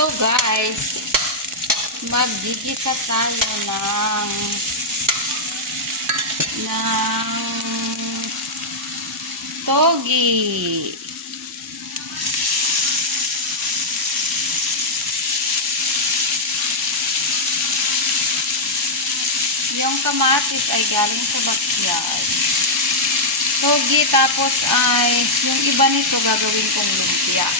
So guys, magigisa tayo ng togi. Yung kamatis ay galing sa backyard. Togi, tapos ay yung iba nito gagawin kong lumpia.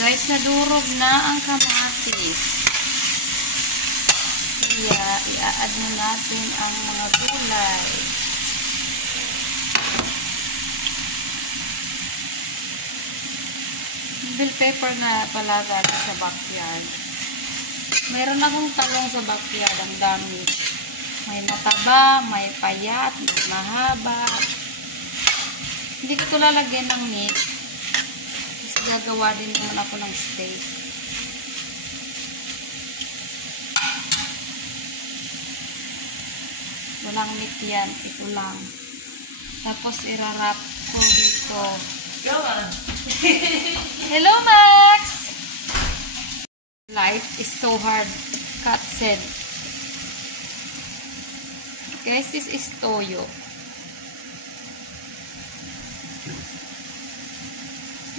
Guys, nadurog na ang kamatis. Kaya, i-add na natin ang mga gulay. Bell pepper na pala galing sa backyard. Mayroon akong talong sa backyard. Ang dami. May mataba, may payat, may mahaba. Hindi ko ito lalagyan ng meat. Gagawa din naman ako ng steak. Walang meat yan. Ito lang. Tapos irarap ko dito. Hello, Max! Life is so hard. Kat said. Guys, this is toyo.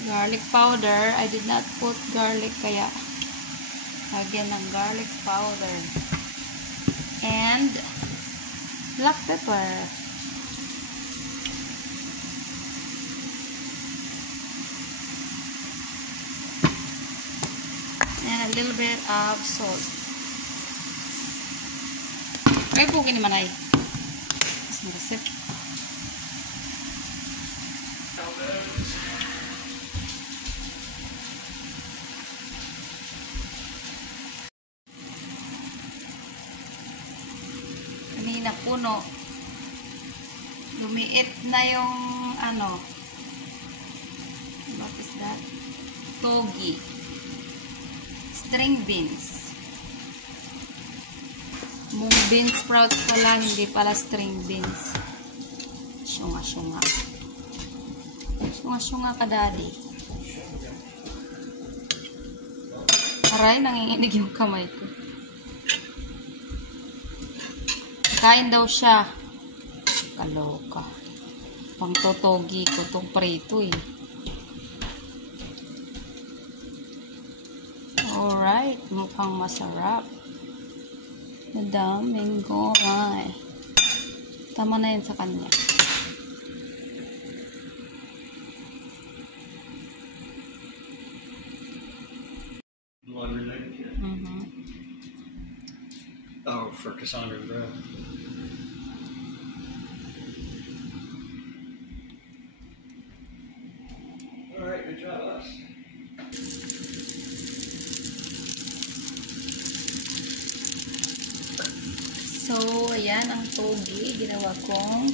Garlic powder. I did not put garlic, kaya lagyan ng garlic powder. And black pepper. And a little bit of salt. Ay, pukin naman ay. Mas marasip. Na puno, lumiit na yung what is that? Togi, string beans, mung beans sprouts pala, hindi pala string beans. Syunga ka, daddy. Aray, nanginginig yung kamay ko. Kain daw siya. Kaloka. Pangtotogi ko itong prito eh. Alright. Mukhang masarap. Madaming gulay. Tama na yun sa kanya. Oh, for Cassandra and Brett. Alright, good job, us. So, ayan ang togi. Ginawa kong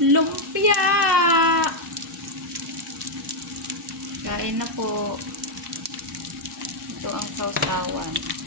lumpia! Kain na po. Ito ang sausawan.